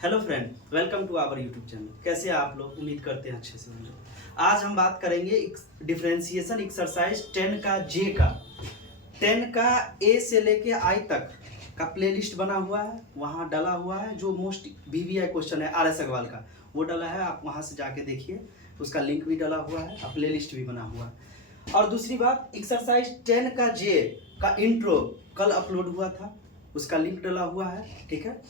Hello friend, welcome to our YouTube channel. कैसे हैं आप लोग? उम्मीद करते हैं अच्छे से होंगे। आज हम बात करेंगे डिफरेंशिएशन एक्सरसाइज 10 का जे का 10 का ए से लेके आई तक का प्लेलिस्ट बना हुआ है, वहाँ डला हुआ है। जो मोस्ट वीवीआई क्वेश्चन है RS अग्रवाल का, वो डला है। आप वहाँ से जाके देखिए, उसका लिंक भी डला हुआ है और प्लेलिस्ट भी बना हुआ है। और दूसरी बात, एक्सरसाइज 10 का जे का इंट्रो कल अपलोड हुआ था, उसका लिंक डला हुआ है। ठीक है,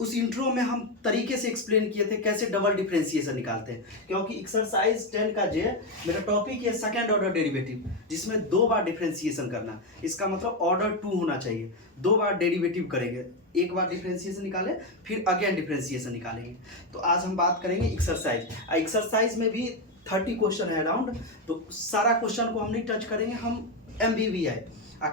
उस इंट्रो में हम तरीके से एक्सप्लेन किए थे कैसे डबल डिफरेंशिएशन निकालते हैं, क्योंकि एक्सरसाइज 10 का जे मेरा टॉपिक है सेकंड ऑर्डर डेरिवेटिव, जिसमें 2 बार डिफरेंशिएशन करना। इसका मतलब ऑर्डर 2 होना चाहिए। 2 बार डेरिवेटिव करेंगे, एक बार डिफरेंशिएशन निकाले फिर अगेन डिफरेंशिएशन निकालेंगे। तो आज हम बात करेंगे एक्सरसाइज में भी 30 क्वेश्चन है अराउंड। तो सारा क्वेश्चन को हम नहीं टच करेंगे, हम MVVI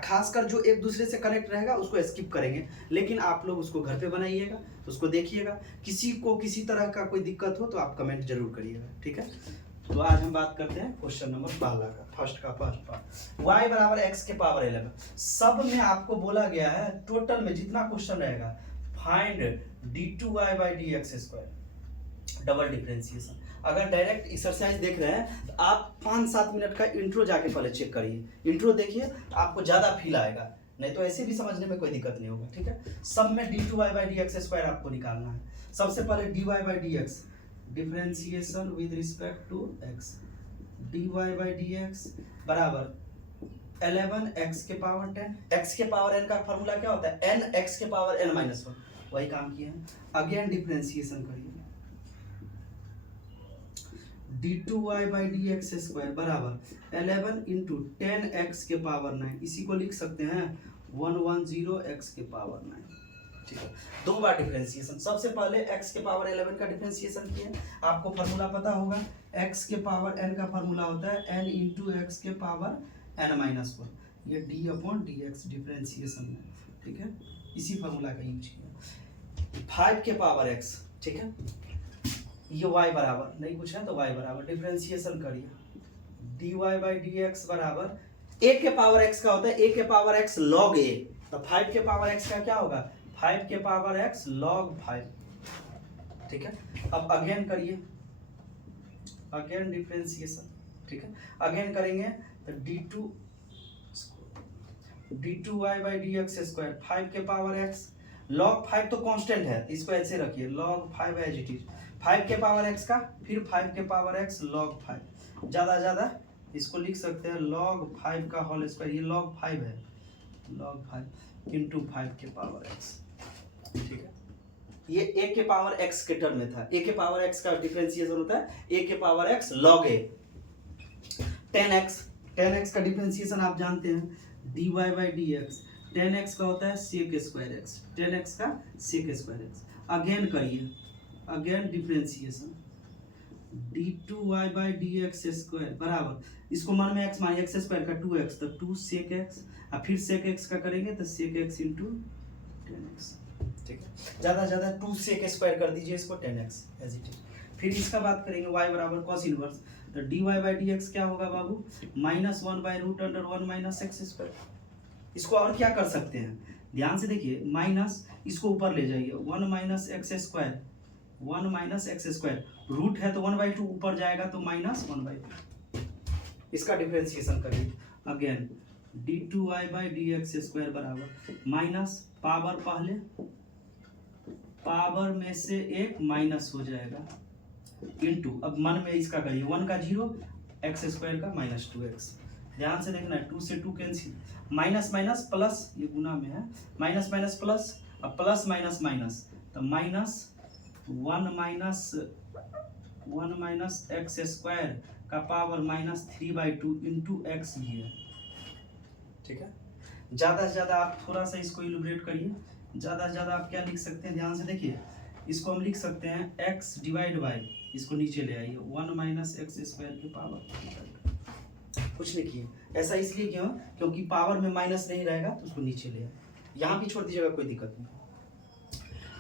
खासकर जो एक दूसरे से कनेक्ट रहेगा उसको स्किप करेंगे। लेकिन आप लोग उसको घर पे बनाइएगा, उसको देखिएगा। किसी को किसी तरह का कोई दिक्कत हो तो आप कमेंट जरूर करिएगा, ठीक है। तो आज हम बात करते हैं क्वेश्चन नंबर 12 का, फर्स्ट पार्ट। y बराबर x के पावर 11। सब में आपको बोला गया है टोटल में जितना क्वेश्चन रहेगा, find d2y by dx square double differentiation. अगर डायरेक्ट एक्सरसाइज देख रहे हैं तो आप 5-7 मिनट का इंट्रो जाके पहले चेक करिए। इंट्रो देखिए, आपको ज़्यादा फील आएगा, नहीं तो ऐसे भी समझने में कोई दिक्कत नहीं होगा, ठीक है। सब में d2y बाई dx स्क्वायर आपको निकालना है। सबसे पहले dy by dx differentiation with respect to x, dy by dx बराबर 11x के पावर 10। x के पावर n का फॉर्मूला क्या होता है? n x के पावर n माइनस 1। वही काम किए हैं। अगेन डिफरेंशिएशन करिए, d2y बाई dx स्क्वायर बराबर 11 इंटू 10x के पावर 9। इसी को लिख सकते हैं 110x के पावर 9, ठीक है। 2 बार डिफरेंशिएशन। सबसे पहले x के पावर 11 का डिफरेंशिएशन किए, आपको फार्मूला पता होगा। x के पावर n का फार्मूला होता है n इंटू x के पावर n माइनस 1। ये d अपॉन dx डिफरेंशिएशन में, ठीक है। इसी फार्मूला का यूज किया। 5 के पावर x, ठीक है। ये y बराबर नहीं कुछ है तो y बराबर डिफरेंशिएशन करिए, dy बाई dx बराबर a के पावर x का होता है a के पावर x log a। तो 5 के पावर x का क्या होगा? 5 के पावर x log 5, ठीक है। अब अगेन करिए, अगेन डिफरेंशिएशन, ठीक है। अगेन करेंगे तो d2y बाई dx स्क्वायर 5 के पावर x log 5 तो कांस्टेंट है, इसको ऐसे रखिए log 5 एज इट इज। 5 के पावर x का फिर 5 के पावर x log 5, ज़्यादा इसको लिख सकते हैं log 5 का होल स्क्वायर। ये log 5 है, log 5 इंटू 5 के पावर x, ठीक है। ये a के पावर x के टर्म में था। a के पावर x का डिफरेंशिएशन होता है a के power x log a। 10x का डिफरेंशिएशन आप जानते हैं, dy बाई dx 10x का होता है sec स्क्वायर x, 10x का sec स्क्वायर x। अगेन करिए, again differentiation d2y by dx square बराबर, इसको मन में x मानिए, x स्क्वायर का 2x तो 2 sec x, और फिर sec x का करेंगे तो sec x इंटू 10x, ठीक है। ज़्यादा 2 sec स्क्वायर कर दीजिए इसको 10x एज इट इज। फिर इसका बात करेंगे y बराबर cos इनवर्स, तो dy बाई dx क्या होगा बाबू? -1 by root under 1 minus x square. इसको और क्या कर सकते हैं, ध्यान से देखिए, माइनस इसको ऊपर ले जाइए, 1 minus X square, 1 minus X square, root है तो 1/2 ऊपर जाएगा तो -1/2। इसका डिफरेंशिएशन करिए। Again d2y by dx square बराबर माइनस पावर, पहले पावर में से एक माइनस हो जाएगा इंटू, अब मन में इसका करिए, 1 का 0, एक्स स्क्वायर का -2x। ध्यान से देखना है, 2 से 2 कैंसिल, माइनस माइनस प्लस, ये गुना में है, माइनस माइनस प्लस, अब प्लस माइनस माइनस, तो -1 माइनस एक्स स्क्वायर का पावर -3/2 इंटू एक्स भी है, ठीक है। ज़्यादा से ज़्यादा आप थोड़ा सा इसको इलुब्रेट करिए। ज़्यादा से ज़्यादा आप क्या लिख सकते हैं, ध्यान से देखिए, इसको हम लिख सकते हैं x डिवाइड बाई, इसको नीचे ले आइए, 1 माइनस एक्स स्क्वायर के पावर। कुछ नहीं किए, ऐसा इसलिए क्यों? क्योंकि पावर में माइनस नहीं रहेगा तो उसको नीचे ले आए, यहाँ भी छोड़ दीजिएगा, कोई दिक्कत नहीं,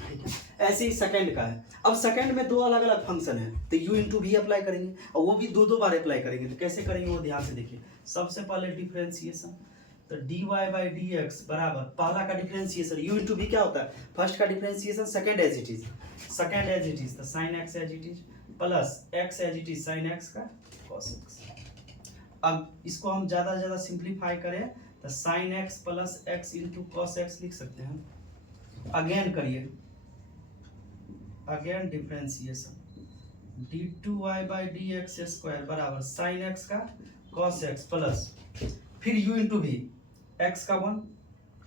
ठीक है। ऐसे ही सेकंड का है। अब सेकंड में 2 अलग अलग फंक्शन है, तो u इंटू भी अप्लाई करेंगे और वो भी 2 बार अप्लाई करेंगे। तो कैसे करेंगे वो ध्यान से देखिए। सबसे पहले डिफरेंशिएशन, तो dy बाई डी एक्स बराबर पहला का डिफरेंशिएशन u इंटू v क्या होता है, फर्स्ट का differentiation second as it is, तो sine x as it is plus x as it is sine x का cos x। अब इसको हम ज़्यादा से ज़्यादा सिंप्लीफाई करें तो sine x plus x into cos X लिख सकते हैं। अगेन करिए, again differentiation d2y by D x square बराबर साइन x का cos x प्लस फिर u इंटू वी x का 1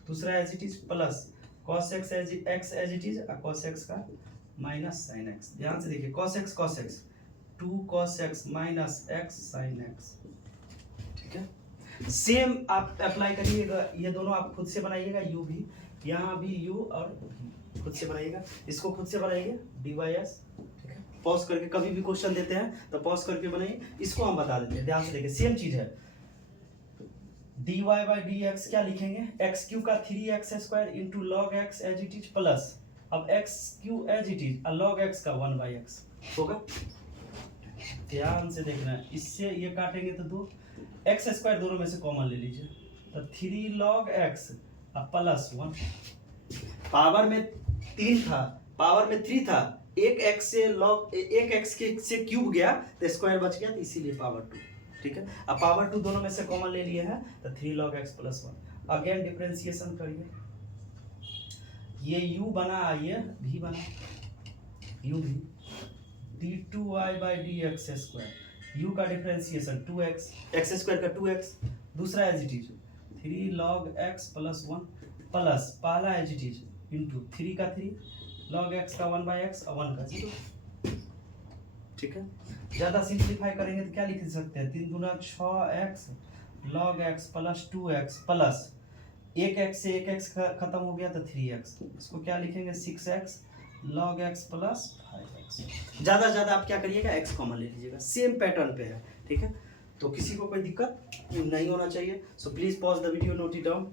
दूसरा as it is plus cos x as it is और cos x का माइनस साइन x। ध्यान से देखिए cos x 2 cos x minus x sine x, ठीक है। सेम आप अप्लाई करिएगा, ये दोनों आप खुद से बनाइएगा, u भी यहाँ भी u और v खुद से बनाइएगा, इसको खुद से बनाइए dys, ठीक है। पॉज करके कभी भी क्वेश्चन देते हैं तो पॉज करके बनाइए, इसको हम बता देते हैं। ध्यान से देखिए सेम चीज है, dy बाई डी एक्स क्या लिखेंगे, एक्स क्यू का 3x square into log x as it is plus अब x cube as it is और लॉग एक्स का 1 बाई एक्स होगा। ध्यान से देखना है, इससे ये काटेंगे तो 2 एक्स स्क्वायर दोनों में से कॉमन ले लीजिए तो 3 लॉग एक्स प्लस 1, पावर में 3 था पावर में 3 था, एक एक्स से लॉग एक एक्स के से क्यूब गया तो स्क्वायर बच गया, तो इसीलिए पावर 2, ठीक है। अब पावर 2 दोनों में से कॉमन ले लिए हैं तो 3 log x plus 1। Again differentiation करिए, ये u बना ये v बना, u भी d2y by D x square, u का डिफरेंशिएशन 2x x स्क्वायर का 2x दूसरा as it is 3 log x plus 1 plus पहला एज इट इज इंटू 3 का 3 log x का 1 बाई एक्स और 1 का 0, ठीक है। ज्यादा सिंप्लीफाई करेंगे तो क्या लिख सकते हैं, 3 दूना 6x log x plus 2x plus एक x से एक x खत्म हो गया तो 3x, इसको क्या लिखेंगे 6x log x plus 5x। ज्यादा आप क्या करिएगा x कॉमन ले लीजिएगा, सेम पैटर्न पे है, ठीक है। तो किसी को कोई दिक्कत नहीं होना चाहिए, so please pause the video, note it down.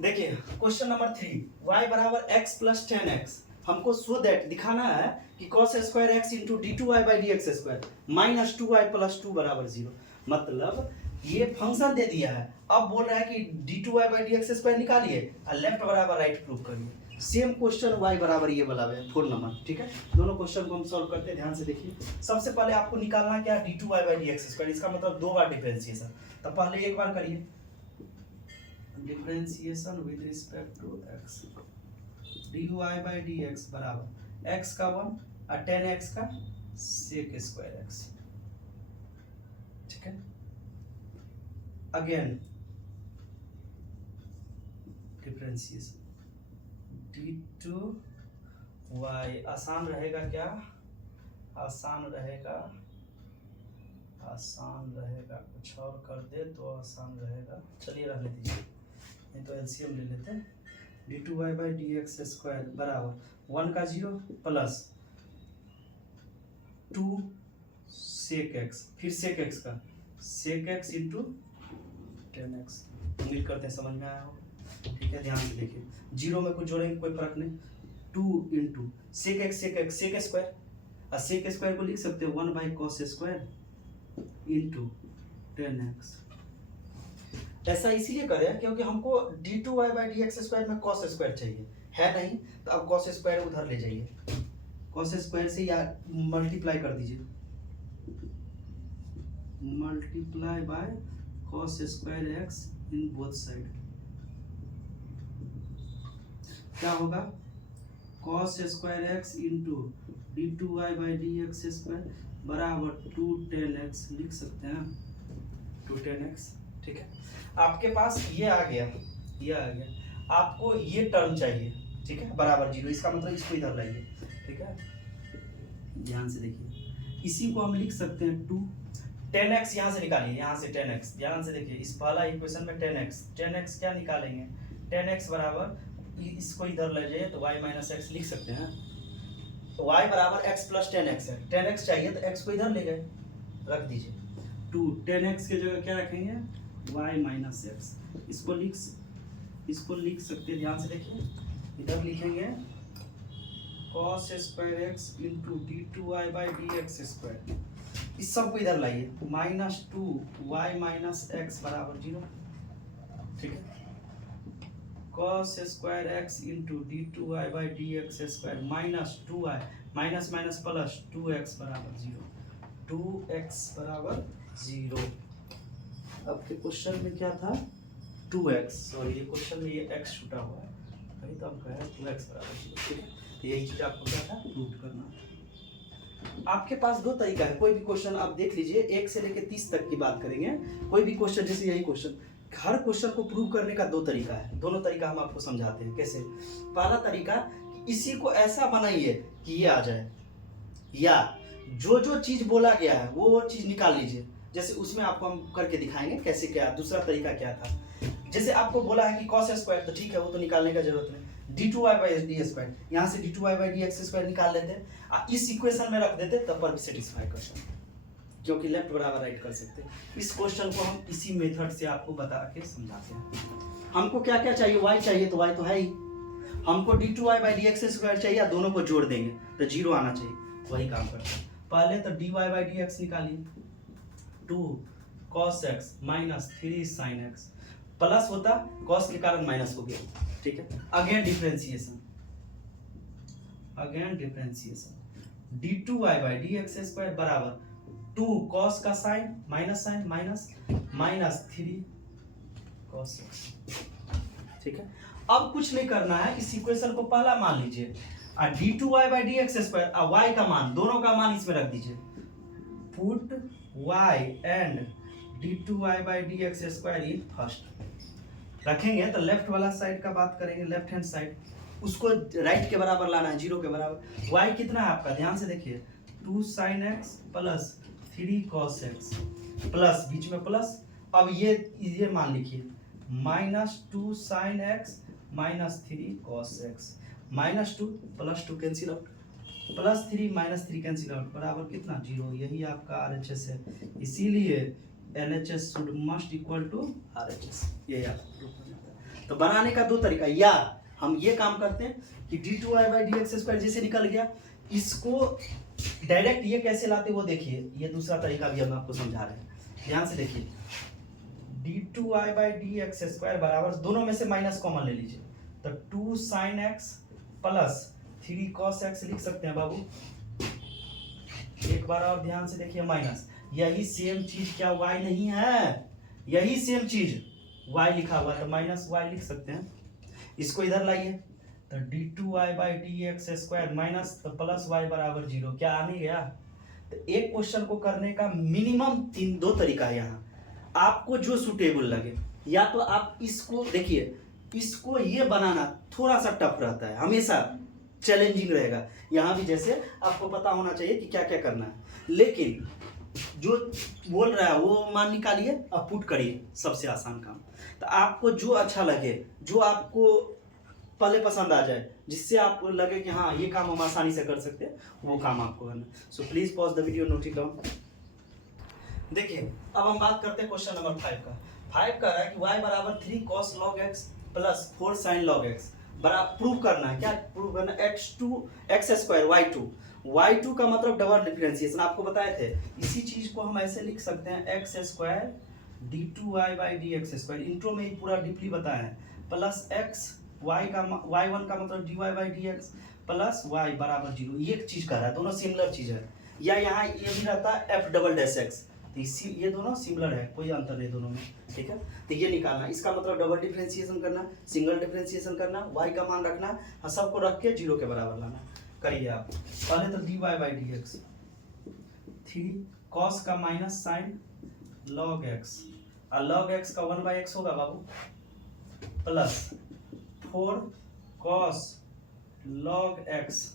देखिए क्वेश्चन नंबर 3, y बराबर x प्लस 10x, हमको सो दैट दिखाना है कि cos square x into d2y by D x square minus 2y plus 2 बराबर 0, मतलब ये फंक्शन दे दिया है, अब बोल रहा है कि d2y by D x square निकालिए और लेफ्ट बराबर राइट प्रूव करिए। सेम क्वेश्चन y बराबर ये वाला है 4 नंबर, ठीक है। दोनों क्वेश्चन को हम सॉल्व करते हैं, ध्यान से देखिए। सबसे पहले आपको निकालना क्या, d2y by D x square, इसका मतलब 2 बार डिफरेंशिएशन, तो पहले एक बार करिए differentiation with respect to x, dy by D X बराबर x का 1 और 10x का sec स्क्वायर x, ठीक है। अगेन डिफरेंशिएशन d2y, आसान रहेगा क्या, आसान रहेगा कुछ और कर दे तो आसान रहेगा, चलिए रहने दीजिए, नहीं तो एलसीएम ले लेते हैं। d2y by D x square बराबर 1 का 0 प्लस 2 sec x, फिर sec x का sec x इंटू 10x। उम्मीद करते हैं समझ में आया हो, ठीक है। ध्यान से देखिए, 0 में कुछ जोड़ेंगे कोई फर्क नहीं, 2 इंटू sec x स्क्वायर, और sec स्क्वायर को लिख सकते हैं 1 by cos square into 10x। ऐसा इसीलिए करें क्योंकि हमको d2y by D x square में cos स्क्वायर चाहिए है नहीं, तो अब cos स्क्वायर उधर ले जाइए, cos स्क्वायर से या मल्टीप्लाई कर दीजिए, multiply bye cos square x in both side, क्या होगा cos square x into d2y by D x square बराबर 2 10x लिख सकते हैं, 2 10x, ठीक है। आपके पास ये आ गया, आपको ये टर्म चाहिए, ठीक है, बराबर 0, इसका मतलब इसको इधर लाइए, ठीक है। ध्यान से देखिए, इसी को हम लिख सकते हैं 2 10x, यहाँ से निकालिए, यहाँ से 10x, ध्यान से देखिए, इस पहला इक्वेशन में 10x क्या निकालेंगे, 10x बराबर इसको इधर ले जाइए तो y माइनस एक्स लिख सकते हैं, तो y बराबर x प्लस 10x है, 10x चाहिए तो x को इधर ले गए, रख दीजिए 2 10x के जगह क्या रखेंगे y माइनस एक्स, इसको लिख सकते हैं। ध्यान से देखिए, इधर लिखेंगे cos square x into d2y by D x square इस सब को इधर लाइए, -2y माइनस एक्स बराबर 0। ठीक है, cos square x into d2y by D x square minus 2y minus minus plus 2x बराबर 0, 2x बराबर 0। आपके क्वेश्चन में क्या था 2x, सॉरी ये क्वेश्चन में ये x छूटा हुआ है, वही तो हम कह रहे हैं 2x बराबर 0। ठीक है, तो यही चीज आपको क्या था प्रूव करना। आपके पास दो तरीका है, कोई भी क्वेश्चन आप देख लीजिए, 1 से लेकर 30 तक की बात करेंगे। कोई भी क्वेश्चन, जैसे यही क्वेश्चन, हर क्वेश्चन को प्रूव करने का दो तरीका है। दोनों तरीका हम आपको समझाते हैं कैसे। पहला तरीका, इसी को ऐसा बनाइए कि ये आ जाए, या जो जो चीज बोला गया है वो चीज निकाल लीजिए। जैसे उसमें आपको हम करके दिखाएंगे कैसे, क्या दूसरा तरीका क्या था। जैसे आपको बोला है कि cos स्क्वायर, तो ठीक है वो तो निकालने का जरूरत नहीं, d2y बाई डी स्क्वायर, यहाँ से d2y by D x square निकाल लेते, इस इक्वेशन में रख देते, तब पर भी सेटिस्फाई क्वेश्चन, क्योंकि लेफ्ट बराबर राइट कर सकते। इस क्वेश्चन को हम इसी मेथड से आपको बता के समझाते हैं। हमको क्या क्या चाहिए, y चाहिए, तो y तो है ही। हमको d2y by D x square चाहिए, दोनों को जोड़ देंगे तो 0 आना चाहिए, वही काम करते हैं। पहले तो dy बाई डी एक्स निकालिए, 2 cos x minus 3 sin x, plus होता cos के कारण माइनस हो गया। ठीक है, again differentiation, d2y by D x square बराबर 2 cos का sine minus minus 3 cos x। ठीक है, अब कुछ नहीं करना है, इस इक्वेशन को पहला मान लीजिए, और d2y by D x square और y का मान, दोनों का मान इसमें रख दीजिए। Put y and d2y by D x square in first रखेंगे, तो लेफ्ट वाला साइड का बात करेंगे, लेफ्ट हैंड साइड, उसको राइट के बराबर लाना है, 0 के बराबर। y कितना है आपका, ध्यान से देखिए, 2 sin x plus 3 cos x, plus बीच में प्लस, अब ये मान लिखिए, -2 sin x minus 3 cos x, -2 plus 2 cancel out, plus 3 minus 3 cancel out, बराबर कितना 0। यही आपका RHS है, इसीलिए LHS should must equal to RHS। ये तो बनाने का दो तरीका, या हम ये काम करते हैं कि d2y by D x square जैसे निकल गया, इसको डायरेक्ट ये कैसे लाते वो देखिए, ये दूसरा तरीका भी हम आपको समझा रहे हैं, ध्यान से देखिए। d2y by D x square बराबर, दोनों में से माइनस कॉमन ले लीजिए, तो 2 sin x plus 3 cos x लिख सकते हैं बाबू। एक बार और ध्यान से देखिए, माइनस, यही सेम चीज क्या y नहीं है, यही सेम चीज y लिखा हुआ, तो माइनस y लिख सकते हैं। इसको इधर लाइए, तो d2y by D x square minus तो प्लस y बराबर 0, क्या आ नहीं गया। तो एक क्वेश्चन को करने का मिनिमम दो तरीका है यहाँ, आपको जो सुटेबल लगे। या तो आप इसको देखिए, इसको ये बनाना थोड़ा सा टफ रहता है, हमेशा चैलेंजिंग रहेगा। यहाँ भी जैसे आपको पता होना चाहिए कि क्या क्या करना है, लेकिन जो बोल रहा है वो मान निकालिए और पुट करिए, सबसे आसान काम। तो आपको जो अच्छा लगे, जो आपको पहले पसंद आ जाए, जिससे आपको लगे कि हाँ ये काम हम आसानी से कर सकते हैं, वो काम आपको करना। So please pause the video, note it down. देखिए, अब हम बात करते हैं क्वेश्चन नंबर 5 का। 5 कह रहा है कि y बराबर 3 cos log x plus 4 sin log x बराबर प्रूव करना है। क्या प्रूव करना है, x स्क्वायर y2 का मतलब डबल डिफरेंशिएशन आपको बताए थे। इसी चीज को हम ऐसे लिख सकते हैं, x square d2y by D x square, intro में ही पूरा डीपली बताया है, प्लस x y1 का मतलब dy by D x plus y बराबर 0। ये एक चीज कर रहा है, दोनों सिमिलर चीज है। या यहाँ ये भी रहता है f डबल डैश x, तो इसी ये दोनों सिमिलर है, कोई अंतर नहीं दोनों में। ठीक है, तो ये निकालना, इसका मतलब डबल डिफरेंशिएशन करना, सिंगल डिफरेंशिएशन करना, y का मान रखना और सबको रख के 0 के बराबर लाना। करिए आप, पहले तो dy by D x, 3 cos का माइनस साइन log x, और log x का 1/x होगा बाबू, प्लस 4 cos log x,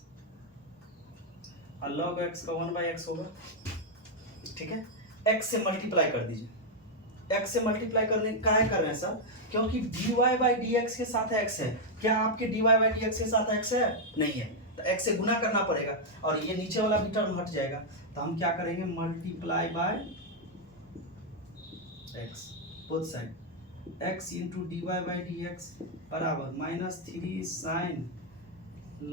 और log x का 1/x होगा। ठीक है, x से मल्टीप्लाई कर दीजिए, x से मल्टीप्लाई करने का है कर रहे हैं सर, क्योंकि dy बाई डी एक्स के साथ x है। क्या आपके dy बाई डी एक्स के साथ x है? नहीं है, तो x से गुना करना पड़ेगा, और ये नीचे वाला भी टर्म हट जाएगा। तो हम क्या करेंगे, multiply by x both side, x into dy by D X बराबर -3 साइन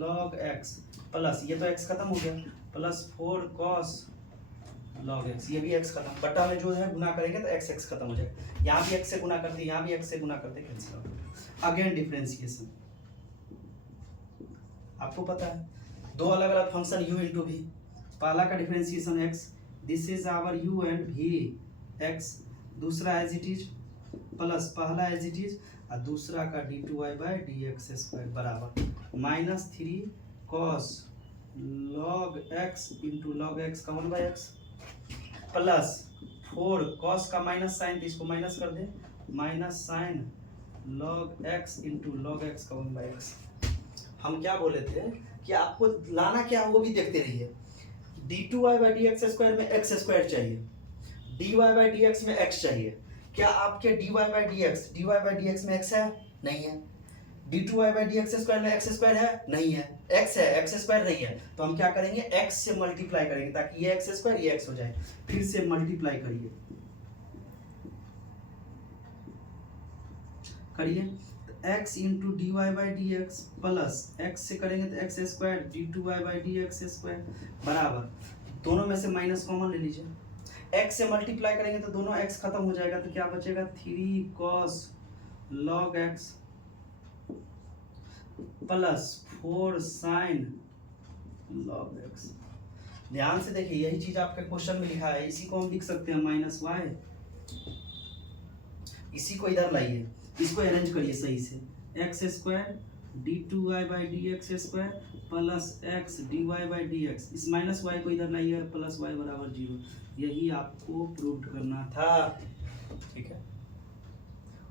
log x प्लस, ये तो x खत्म हो गया, प्लस 4 cos log x, ये भी x खत्म, बटा में जो है गुना करेंगे तो x खत्म हो जाएगा, यहाँ भी x से गुना करते, यहाँ भी x से गुना करते, कैंसिल हो गया। अगेन डिफरेंशिएशन, आपको पता है दो अलग अलग फंक्शन u इंटू v, पहला का differentiation x, this is our u and v x, दूसरा एज इट इज प्लस पहला एज इट इज और दूसरा का d2y/dx² बराबर -3 cos log x into log x का 1/x प्लस 4 cos का माइनस साइन, इसको माइनस कर दे, minus sine log x into log x का 1/x। हम क्या बोले थे कि आपको लाना क्या है वो भी देखते रहिए। d2y/dx² में x² चाहिए, dy/dx में x चाहिए, क्या आपके dy/dx में x है? नहीं है। d2y/dx² में x² है? नहीं है। x है, x² नहीं है, तो हम क्या करेंगे, x से मल्टीप्लाई करेंगे ताकि ये x² ये x हो जाए, फिर से मल्टीप्लाई करिए x into dy/dx plus x से करेंगे तो x² d2y/dx² बराबर, दोनों में से माइनस कॉमन ले लीजिए, x से मल्टीप्लाई करेंगे तो दोनों x खत्म हो जाएगा, तो क्या बचेगा 3 cos log x plus 4 sin log x। ध्यान से देखिए, यही चीज आपके क्वेश्चन में लिखा है, इसी को हम लिख सकते हैं -y, इसी को इधर लाइए, इसको अरेंज करिए सही से, x² d2y/dx² plus x dy/dx, इस -y को इधर लाइए, प्लस y बराबर 0, यही आपको प्रूव करना था। ठीक है,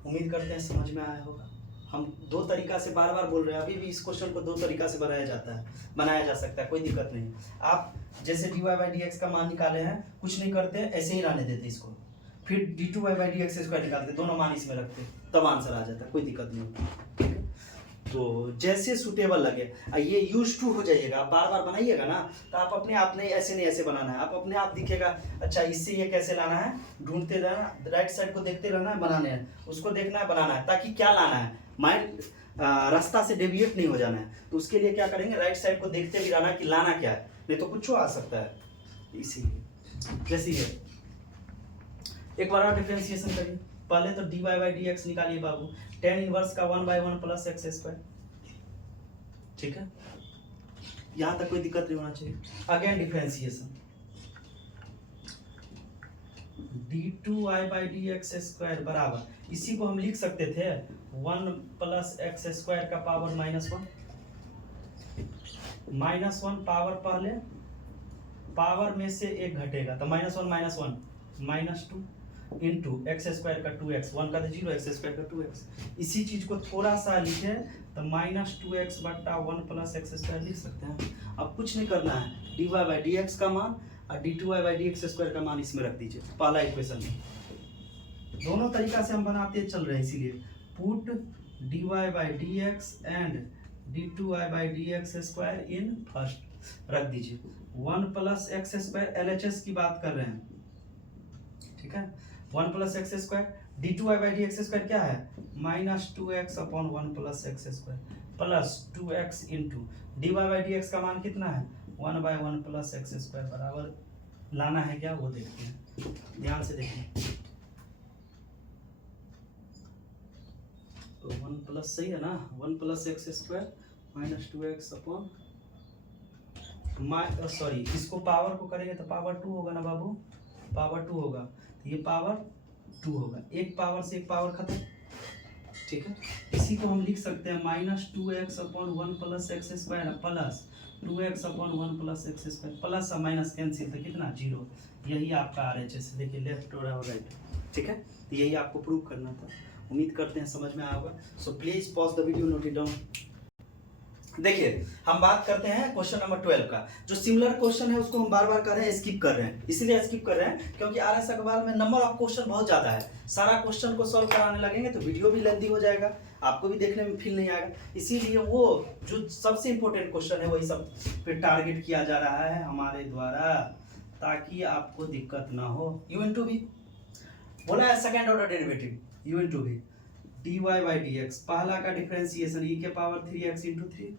उम्मीद करते हैं समझ में आया होगा। हम दो तरीका से बार बार बोल रहे हैं, अभी भी इस क्वेश्चन को दो तरीका से बनाया जा सकता है, कोई दिक्कत नहीं। आप जैसे dy/dx का मान निकाले हैं, कुछ नहीं करते, ऐसे ही रहने देते इसको, फिर d2y/dx² निकालते, दोनों मान इसमें रखते, तब आंसर आ जाता है, कोई दिक्कत नहीं होती। ठीक है, तो जैसे सूटेबल लगे, ये यूज टू हो जाइएगा, आप बार बार बनाइएगा ना, तो आप अपने आप नहीं ऐसे बनाना है, आप अपने आप दिखेगा, अच्छा इससे ये कैसे लाना है, ढूंढते रहना, राइट साइड को देखते रहना है, बनाने हैं, उसको देखना है, बनाना है, ताकि क्या लाना है, माइंड रास्ता से डेविएट नहीं हो जाना है। तो उसके लिए क्या करेंगे, राइट साइड को देखते भी रहना कि लाना क्या है, नहीं तो कुछ आ सकता है। इसीलिए जैसे ये एक बार और डिफरेंशिएशन करिए, पहले तो dy/dx निकालिए बाबू, tan इनवर्स का 1/1 प्लस x²। ठीक है, यहां तक कोई दिक्कत नहीं होना चाहिए। अगेन डिफरेंशिएशन, d2y/dx² बराबर, इसी को हम लिख सकते थे 1 प्लस x² का पावर -1, -1 पावर, पहले पावर में से एक घटेगा तो -1 -2 इंटू x² का 2x, 1 का तो 0, x² का 2x। इसी चीज को थोड़ा सा लिखे तो -2x/1 प्लस x² लिख सकते हैं। अब कुछ नहीं करना है, dy/dx का मान और d2y/dx² का मान इसमें रख दीजिए, पहला इक्वेशन में। दोनों तरीका से हम बनाते चल रहे हैं, इसीलिए put dy/dx and d2y/dx² in first रख दीजिए, 1 प्लस x² LHS की बात कर रहे हैं। ठीक है, 1 प्लस x² d2y/dx² क्या है, -2x/1 plus x² plus 2x into dy/dx का मान कितना है, 1/1 प्लस x² बराबर, लाना है क्या वो देखते हैं, ध्यान से देखिए। तो 1 प्लस सही है ना, 1 प्लस x² -2x/, सॉरी, इसको पावर को करेंगे तो पावर 2 होगा ना बाबू, पावर 2 होगा, तो ये पावर 2 होगा, एक पावर से एक पावर खत्म। ठीक है, इसी को हम लिख सकते हैं -2x/1 plus x² plus 2x/1 plus x² plus minus cancel, तो कितना 0, यही आपका RHS, देखिए लेफ्ट और राइट। ठीक है, तो यही आपको प्रूव करना था, उम्मीद करते हैं समझ में आया होगा। So please pause the video, note it down. देखिए, हम बात करते हैं क्वेश्चन नंबर 12 का, जो सिमिलर क्वेश्चन है उसको हम बार बार कर रहे हैं, स्किप कर रहे हैं, इसलिए स्किप कर रहे हैं क्योंकि RS अग्रवाल में नंबर ऑफ क्वेश्चन बहुत ज्यादा है, सारा क्वेश्चन को सॉल्व कराने लगेंगे तो वीडियो भी लेंथी हो जाएगा, आपको भी देखने में फील नहीं आएगा, इसीलिए वो जो सबसे इंपॉर्टेंट क्वेश्चन है वही सब पे टारगेट किया जा रहा है हमारे द्वारा, ताकि आपको दिक्कत ना हो। u इंटू v बोला है, second order derivative u into v, dy/dx, पहला का डिफरेंशिएशन e के पावर 3x इंटू 3,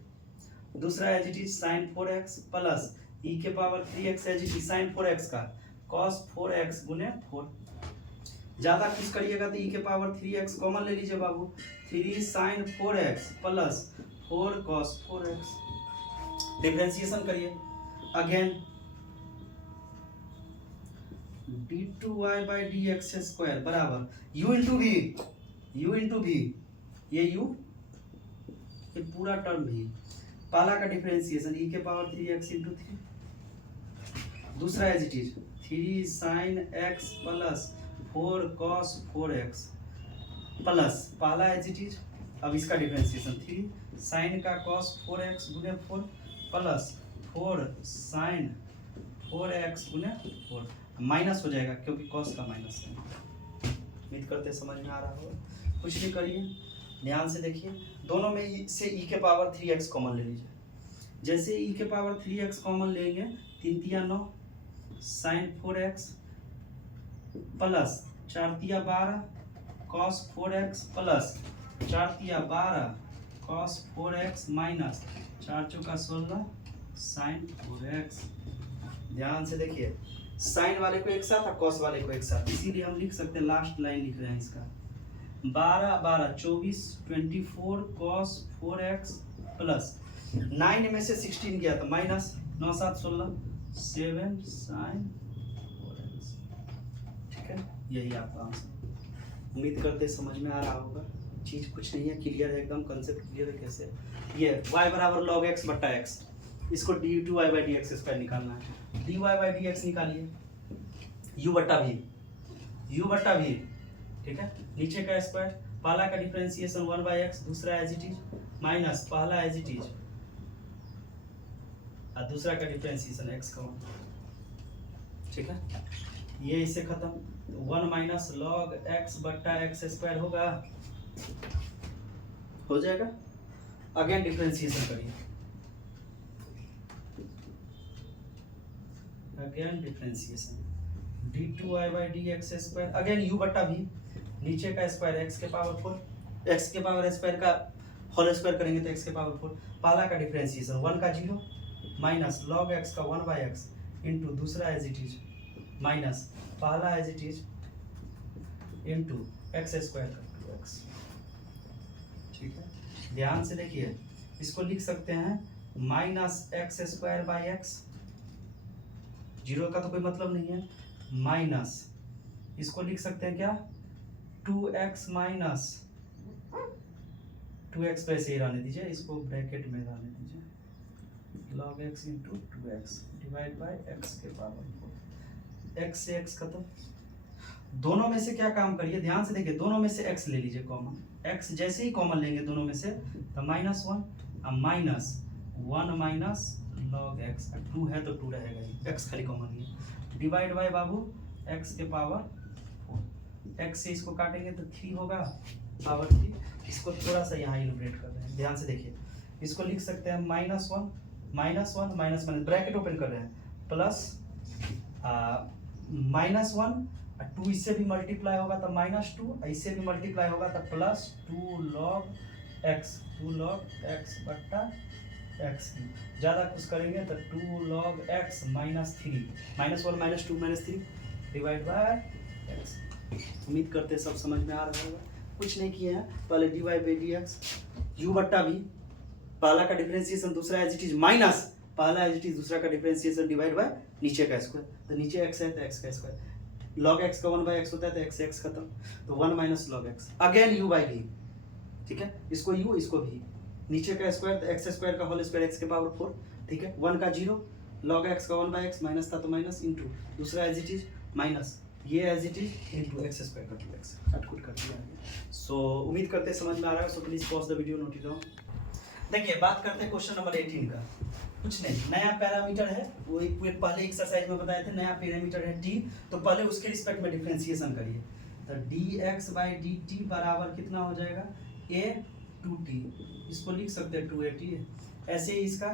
दूसरा as it is sin 4x plus e के power 3x as it is sin 4x का कॉस 4x गुने 4। ज़्यादा कुछ करिएगा तो e के पावर 3x कॉमन ले लीजिए बाबू, 3 sine 4x plus 4 cos 4x। Differentiation करिए again, d2y by D x square बराबर u into v, u into v, ये u, ये पूरा टर्म भी, पहला का डिफरेंशिएशन e के पावर 3x इंटू 3, दूसरा as it is 3 sine x plus 4 cos 4x plus पहला एज इट इज, अब इसका डिफरेंशिएशन 3 साइन का cos 4x गुने 4 प्लस 4 साइन 4x गुने 4, माइनस हो जाएगा क्योंकि cos का माइनस है। उम्मीद करते समझ में आ रहा होगा। कुछ नहीं करिए, ध्यान से देखिए, दोनों में से e के पावर 3x कॉमन ले लीजिए। जैसे e के पावर 3x कॉमन लेंगे, 3 तिया 9 साइन 4x प्लस 4 तिया 12 cos 4x प्लस 4 तिया 12 cos 4x माइनस 4 चौका 16 साइन 4x। ध्यान से देखिए, साइन वाले को एक साथ और कॉस वाले को एक साथ, इसीलिए हम लिख सकते हैं, लास्ट लाइन लिख रहे हैं इसका, 12 12 24 24 cos 4x प्लस 9 में से 16 गया तो माइनस 9 7 16 7 साइन 4x। ठीक है, यही आपका आंसर। उम्मीद करते समझ में आ रहा होगा। चीज़ कुछ नहीं है, क्लियर है एकदम, कंसेप्ट क्लियर है। कैसे ये y बराबर लॉग x बट्टा x, इसको d2y by D x square निकालना है, dy बाई डी एक्स निकालिए, u बट्टा भी, ठीक है, नीचे का स्क्वायर, पहला का डिफरेंशिएशन 1 बाई एक्स, दूसरा एज इट इज माइनस पहला एज इट इज और दूसरा का डिफरेंशिएशन x का 1। ठीक है, ये इससे खत्म, 1 माइनस लॉग x बट्टा एक्स स्क्वायर होगा, हो जाएगा। अगेन डिफरेंशिएशन करिए, again differentiation d2y by D x square, again u बट्टा भी, नीचे का स्क्वायर x के पावर 4, x के पावर स्क्वायर का होल स्क्वायर करेंगे तो x के पावर 4, पहला का डिफरेंशिएशन 1 का 0 माइनस लॉग x का 1 बाई एक्स इंटू दूसरा एज इट इज माइनस पहला as it is into X square का 2x। ठीक है, ध्यान से देखिए, इसको लिख सकते हैं minus X square by x, zero का तो कोई मतलब नहीं है, माइनस इसको लिख सकते हैं क्या, 2x माइनस 2x तो ऐसे ही रहने दीजिए, इसको ब्रैकेट में रहने दीजिए, log x into 2x divide by x के पावर 4, x से x खत्म। दोनों में से क्या काम करिए, ध्यान से देखिए, दोनों में से x ले लीजिए कॉमन, x जैसे ही कॉमन लेंगे दोनों में से तो माइनस 1 और माइनस 1 माइनस log x, 2 है तो 2 रहेगा ही, x खाली कॉमन लिया, डिवाइड बाय बाबू x के पावर 4, x से इसको काटेंगे तो 3 होगा पावर 3, इसको थोड़ा सा यहाँ इलुस्ट्रेट कर रहे हैं, ध्यान से देखिए, इसको लिख सकते हैं माइनस 1 माइनस ब्रैकेट ओपन कर रहे हैं, प्लस माइनस 1 2 इससे भी मल्टीप्लाई होगा तो माइनस 2, इससे भी मल्टीप्लाई होगा तो प्लस 2 log x बट्टा x, ज़्यादा कुछ करेंगे तो 2 log x minus 3, minus 1 minus 2 minus 3 divide by x। उम्मीद करते सब समझ में आ रहा होगा। कुछ नहीं किए हैं, पहले dy by D x, u बट्टा भी, पहला का डिफरेंशिएशन दूसरा एज इट इज माइनस पहला एज इट इज दूसरा का डिफरेंशिएशन डिवाइड बाय नीचे का स्क्वायर, तो नीचे x है तो x का स्क्वायर, log x का 1 बाई x होता है तो x खत्म, तो 1 minus log x, again u by v। ठीक है, इसको u इसको v, नीचे का स्क्वायर तो x स्क्वायर का होल स्क्वायर x के पावर 4। ठीक है, 1 का 0 log x का 1 बाई x माइनस था तो माइनस इंटू दूसरा एज इट इज माइनस, ये as it is into X square का 2x, कट कर दिया। सो उम्मीद करते समझ में आ रहा है। So please pause the video, note it down. देखिए, बात करते हैं क्वेश्चन नंबर 18 का। कुछ नहीं, नया पैरामीटर है, वो एक पहले एक्सरसाइज में बताए थे, नया पैरामीटर है t, तो पहले उसके रिस्पेक्ट में डिफरेंशिएशन करिए, तो dx बाई dt बराबर कितना हो जाएगा, a 2t, इसको लिख सकते हैं 2at। ऐसे ही इसका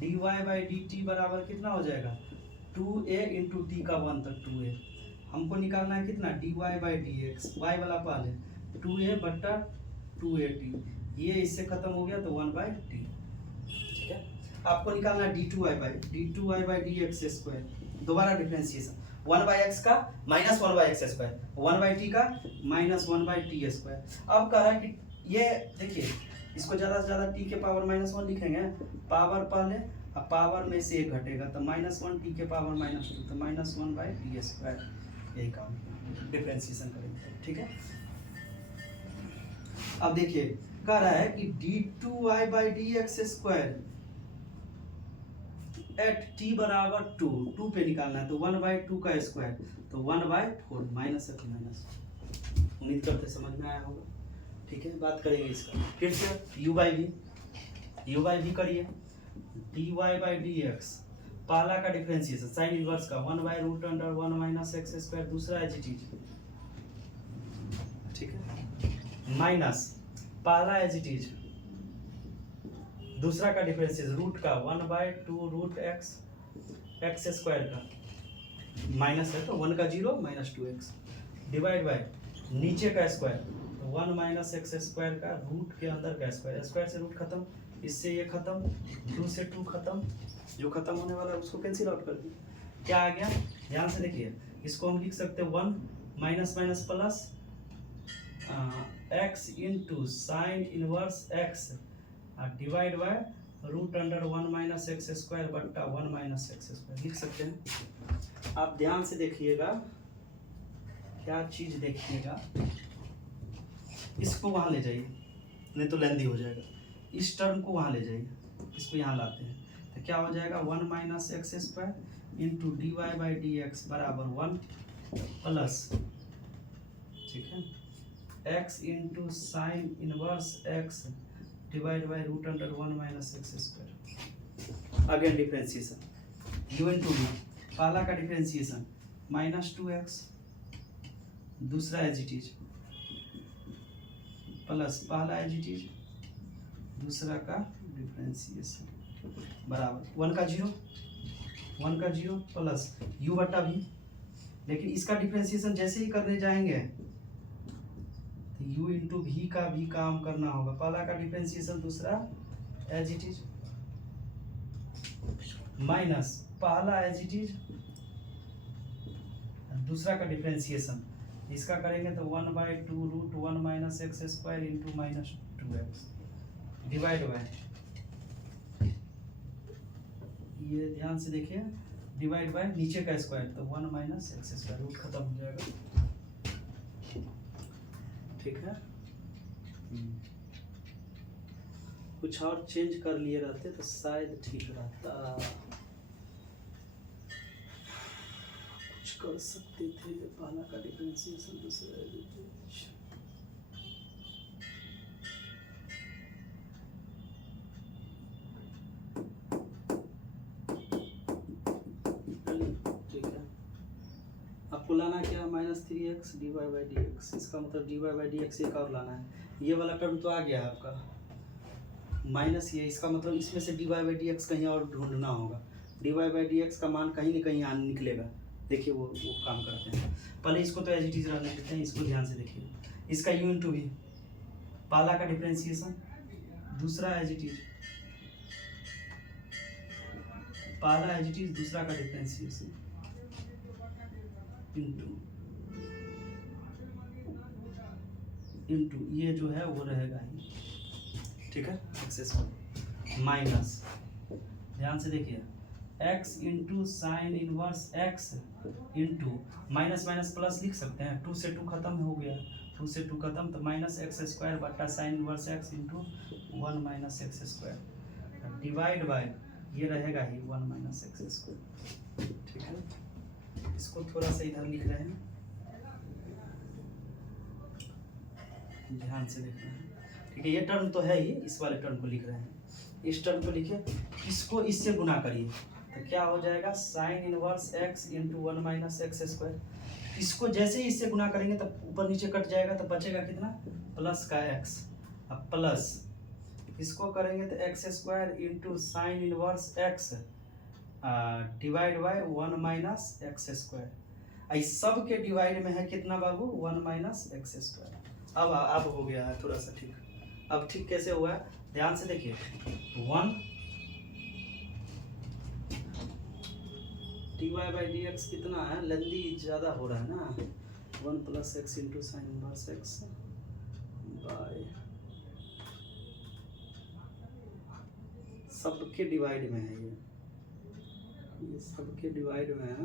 dy बाई dt बराबर कितना हो जाएगा, 2a इंटू t का 1 तक 2a, हमको निकालना है कितना, dy बाई dx, y वाला पहले 2a बट्टा 2at, ये इससे खत्म हो गया तो 1 बाई t। ठीक है, आपको निकालना है d2y बाई dx स्क्वायर, दोबारा डिफरेंशिएशन, 1/x का -1/x², 1/t का -1/t²। अब कह रहा है कि ये देखिए, इसको ज़्यादा से ज़्यादा t के पावर -1 लिखेंगे, पावर पहले, अब पावर में से 1 घटेगा तो -1 t के पावर -2, तो -1/t²। यही काम डिफरेंशिएशन करेंगे, ठीक है। अब देखिए कह रहा है कि d2y/dx² एट t बराबर 2 पे निकालना है, तो 1/2 का स्क्वायर, तो 1/4 माइनस है तो माइनस। उम्मीद करते समझ में आया होगा, ठीक है। बात करेंगे इसका फिर से u/v करिए, dy/dx पहला का डिफरेंशिएशन साइन इनवर्स का 1/√1 - x², दूसरा है जी, ठीक है, माइनस पहला है जी, दूसरा का डिफरेंशिएशन रूट का 1/2√x² का, माइनस है तो 1 का 0 -2x, डिवाइड बाय नीचे का स्क्वायर, 1 - x² का रूट के अंदर का स्क्वायर, स्क्वायर से रूट खत्म, इससे ये खत्म, 2 से 2 खत्म, जो खत्म होने वाला है उसको कैंसिल आउट कर दिए। क्या आ गया, ध्यान से देखिए, इसको हम लिख सकते हैं 1 minus minus plus x into sine inverse x divide by √1 - x² बट्टा 1 - x² लिख सकते हैं। आप ध्यान से देखिएगा, क्या चीज देखिएगा, इसको वहां ले जाइए, नहीं तो लेंदी हो जाएगा। इस टर्म को वहां ले जाइए, इसको यहाँ लाते हैं, तो क्या हो जाएगा 1 - x² इंटू dy/dx बराबर 1 प्लस, ठीक है, x into sine inverse x divide by √1 - x²। Again differentiation u into v, पहला का डिफरेंशिएशन -2x, दूसरा एज इट इज, प्लस पहला एज इट इज, दूसरा का डिफरेंशिएशन बराबर 1 का 0 प्लस u/v। लेकिन इसका डिफरेंशिएशन जैसे ही करने जाएंगे तो u इंटू v का भी काम करना होगा, पहला का डिफरेंशिएशन, दूसरा एज इट इज, माइनस पहला एज इट इज, दूसरा का डिफरेंशिएशन, इसका करेंगे तो 1/2√1 - x² into -2x divide by, ये ध्यान से देखिए, डिवाइड बाय नीचे का स्क्वायर, तो 1 - x², रूट खत्म हो जाएगा, ठीक है। कुछ और चेंज कर लिए रहते तो शायद ठीक रहता, कुछ कर सकते थे, पहला का डिफरेंशिएशन, दूसरा आपको लाना क्या, -3x dy/dx, इसका मतलब dy/dx एक और लाना है। ये वाला टर्म तो आ गया आपका, माइनस ये, इसका मतलब इसमें से dy/dx कहीं और ढूंढना होगा, dy/dx का मान कहीं न कहीं निकलेगा। देखिए वो काम करते हैं, पहले इसको तो एज इट इज रहने देते हैं, इसको ध्यान से देखिए, इसका u इंटू v, पहला का डिफरेंशिएशन, दूसरा एज इट इज, पहला एज इट इज, दूसरा का डिफरेंशिएशन इंटू ये जो है वो रहेगा ही, ठीक है, एक्सेस माइनस, ध्यान से देखिए, x into sine inverse x into minus minus plus लिख सकते हैं, 2 से 2 खत्म हो गया, 2 से 2 खत्म, तो -x² बट्टा sign inverse x into 1 - x² divide by, ये रहेगा ही 1 - x², ठीक है। इसको थोड़ा सा इधर लिख रहे हैं, ध्यान से देखना है, ठीक है। ये टर्म तो है ही, इस वाले टर्म को लिख रहे हैं, इस टर्म को लिखिए, इसको इससे गुना करिए, तो क्या हो जाएगा sign inverse x into 1 - x²। इसको जैसे ही इससे गुना करेंगे तब ऊपर नीचे कट जाएगा, तो बचेगा कितना, प्लस का x, अब प्लस इसको करेंगे तो x² into sine inverse x divide by 1 - x²। इस सब के डिवाइड में है कितना बाबू, 1 - x²। अब हो गया है थोड़ा सा ठीक, अब ठीक कैसे हुआ है, ध्यान से देखिए, 1 D Y by D X कितना है, लेंदी ज़्यादा हो रहा है ना, 1 + x into sine inverse X by, सबके डिवाइड में है ये सबके डिवाइड में है।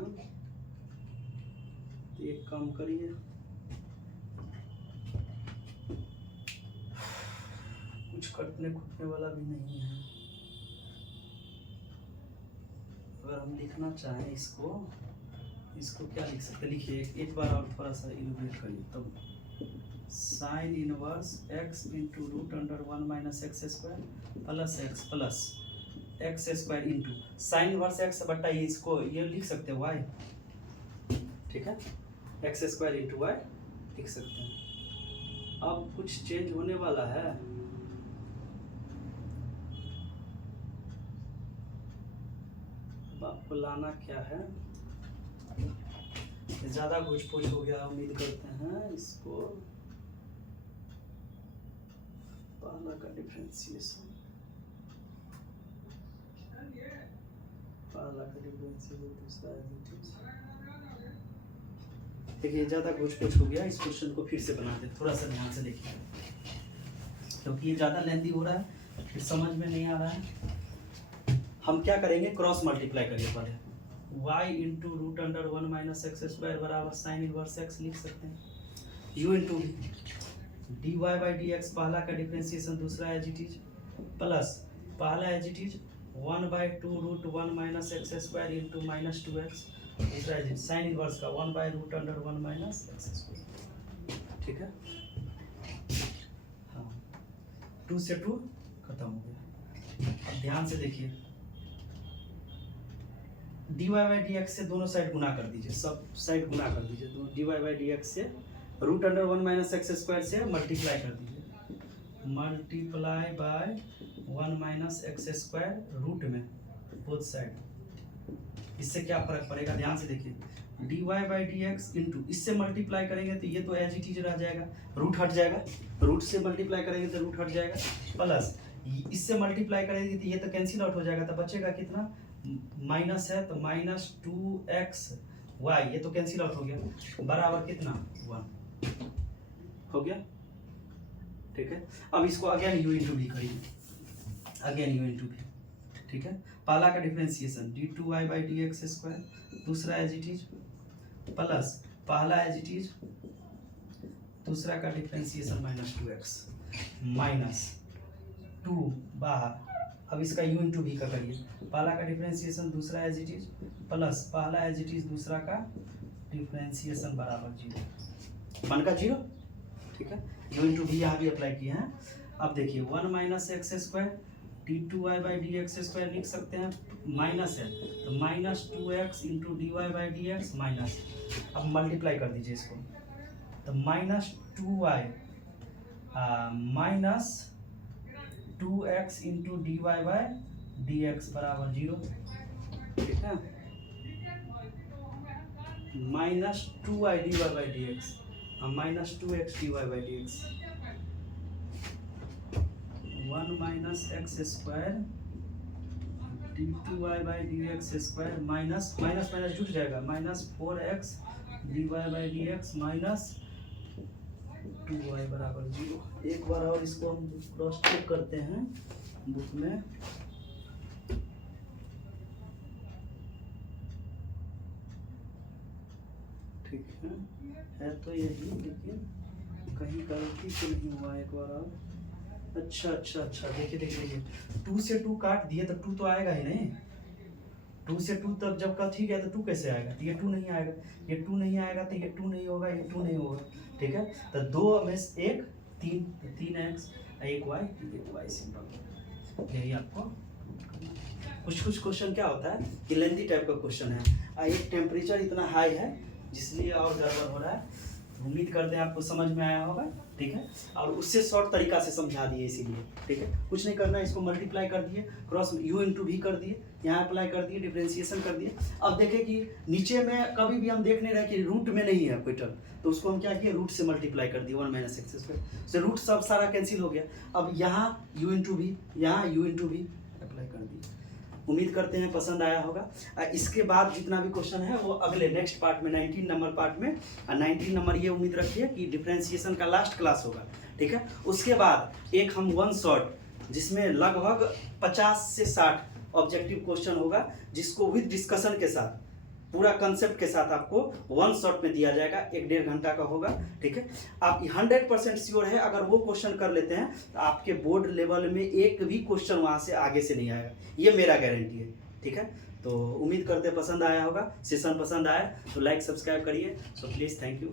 तो एक काम करिए, कुछ कटने खुटने वाला भी नहीं है। अगर हम लिखना चाहें इसको क्या लिख सकते, लिखिए एक बार और थोड़ा सा इनोवेट करिए। तब sign inverse x into √1 - x square plus x plus x square into sine inverse x बटा इसको ये लिख सकते हैं y, ठीक है, x स्क्वायर इंटू y लिख सकते हैं। अब कुछ चेंज होने वाला है, आपको लाना क्या है, ज़्यादा कुछ पूछ हो गया, उम्मीद करते हैं इसको पहला का डिफरेंशिएशन, दूसरा देखिए ज़्यादा कुछ हो गया। इस क्वेश्चन को फिर से बनाते हैं, थोड़ा सा ध्यान से देखिए, क्योंकि ये ज़्यादा लेंदी हो रहा है, फिर समझ में नहीं आ रहा है। हम क्या करेंगे, क्रॉस मल्टीप्लाई करिए पहले, y इंटू √1 - x स्क्वायर बराबर साइन इनवर्स x लिख सकते हैं, u into D Y by D X पहला का डिफरेंशिएशन, दूसरा एज इट इज प्लस पहला as it is 1/2 √1 - x square into -2x, दूसरा एज इट साइन इनवर्स का 1/√1 - x स्क्वायर, ठीक है। हाँ, 2 से 2 खत्म हो गया। अब ध्यान से देखिए, D Y by D X से दोनों साइड गुना कर दीजिए, सब साइड गुना कर दीजिए, तो D Y by D X से √1 - x स्क्वायर से मल्टीप्लाई कर दीजिए, multiply by 1 - x square root में बोथ साइड। इससे क्या फर्क पड़ेगा, ध्यान से देखिए, D Y by D X into इससे मल्टीप्लाई करेंगे तो ये तो एज इट इज रह जाएगा, रूट हट जाएगा, रूट से मल्टीप्लाई करेंगे तो रूट हट जाएगा, प्लस इससे मल्टीप्लाई करेंगे तो ये तो कैंसिल आउट हो जाएगा, तो बचेगा कितना, माइनस है तो -2xy, ये तो कैंसिल आउट हो गया, बराबर कितना 1 हो गया, ठीक है। अब इसको अगेन u इंटू भी करिए, अगेन u इंटू भी, ठीक है। पहला का differentiation d2y by D x square, दूसरा एज इट इज प्लस पहला एज इट इज, दूसरा का डिफरेंशिएशन -2x -2 बाहर। अब इसका u इंटू भी का करिए, पहला का डिफरेंशिएशन, दूसरा एज इट इज प्लस पहला एज इट इज, दूसरा का डिफरेंशिएशन बराबर 0, मन का 0, ठीक है। u इंटू भी यहाँ भी अप्लाई किए हैं। अब देखिए 1 - x square d2y by D x square लिख सकते हैं, माइनस है तो -2x into D Y by D X minus, अब मल्टीप्लाई कर दीजिए इसको, तो -2y -2x into D Y by D X बराबर 0, ठीक है, -2y D Y by D X -2x D Y by D X, 1 - x square d2y by D x square minus minus minus जुट जाएगा, -4x D Y by D X minus 2y बराबर 0। एक बार और इसको हम क्रॉस चेक करते हैं book में, ठीक है तो यही, लेकिन कहीं गलती तो नहीं हुआ, एक बार और, अच्छा देखिए 2 से 2 काट दिए तो 2 तो आएगा ही नहीं, 2 से 2 तक जब का ठीक है तो 2 कैसे आएगा, तो ये 2 नहीं आएगा, ये 2 नहीं आएगा तो ये 2 नहीं होगा, ये 2 नहीं होगा, ठीक है। तो 2 में 1 3, 3x 1y सिंपल, यही आपको कुछ क्वेश्चन क्या होता है कि लेंथी टाइप का क्वेश्चन है, एक टेम्परेचर इतना हाई है जिसलिए और गड़बड़ हो रहा है। उम्मीद करते हैं आपको समझ में आया होगा, ठीक है, और उससे शॉर्ट तरीका से समझा दिए इसीलिए, ठीक है। कुछ नहीं करना है, इसको मल्टीप्लाई कर दिए, क्रॉस u इंटू भी कर दिए, यहाँ अप्लाई कर दिए, डिफरेंशिएशन कर दिए। अब देखें कि नीचे में कभी भी हम देख नहीं रहे कि रूट में नहीं है कोई टर्म, तो उसको हम क्या किए, रूट से मल्टीप्लाई कर दिए 1 - x स्क्वायर से, रूट सारा कैंसिल हो गया। अब यहाँ u इंटू भी, यहाँ u इंटू भी अप्लाई कर दिए, उम्मीद करते हैं पसंद आया होगा। इसके बाद जितना भी क्वेश्चन है वो अगले नेक्स्ट पार्ट में 19 नंबर पार्ट में, 19 नंबर ये उम्मीद रखिए कि डिफ्रेंसिएशन का लास्ट क्लास होगा, ठीक है। उसके बाद एक हम वन शॉट जिसमें लगभग 50 से 60 ऑब्जेक्टिव क्वेश्चन होगा, जिसको विद डिस्कशन के साथ पूरा कंसेप्ट के साथ आपको वन शॉट में दिया जाएगा, 1-1.5 घंटा का होगा, ठीक है। आप 100% श्योर है अगर वो क्वेश्चन कर लेते हैं तो आपके बोर्ड लेवल में एक भी क्वेश्चन वहाँ से आगे से नहीं आएगा, ये मेरा गारंटी है, ठीक है। तो उम्मीद करते पसंद आया होगा, सेशन पसंद आया तो लाइक सब्सक्राइब करिए। So please, thank you.